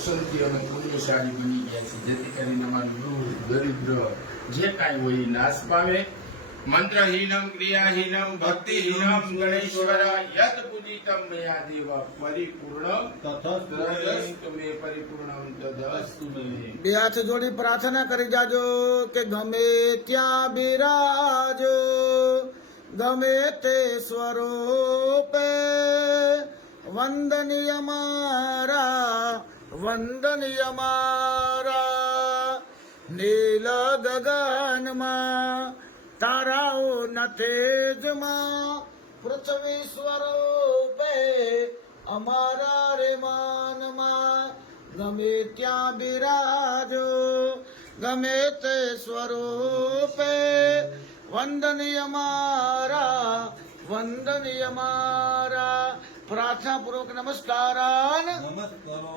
દર્શનથી અમે પુણ્યશાળી બની ગયા છીએ, જેથી કરીને અમારું દુઃખ દરિદ્ર જે કાંઈ હોય એ નાશ પામે. મંત્રહીનમ ક્રિયાહીનમ ભક્તિહીનમ ગણેશ્વર યદ પૂજિતમ મયા દેવ પરિપૂર્ણ તદસ્તુ મે પરિપૂર્ણમ તદસ્તુ મે. બે હાથ જોડી પ્રાર્થના કરી જાજો કે ગમે ત્યાં બિરાજો, ગમે તે સ્વરૂપે વંદનીય મારા નીલ ગગનમાં તારાઓ ન તેજમાં પૃથ્વી સ્વરૂપે અમારા રે માનમાં ગમે ત્યાં બિરાજો, ગમે તે સ્વરૂપે વંદનીય મારા પ્રાર્થના પૂર્વક નમસ્કારાન નમસ્કારો.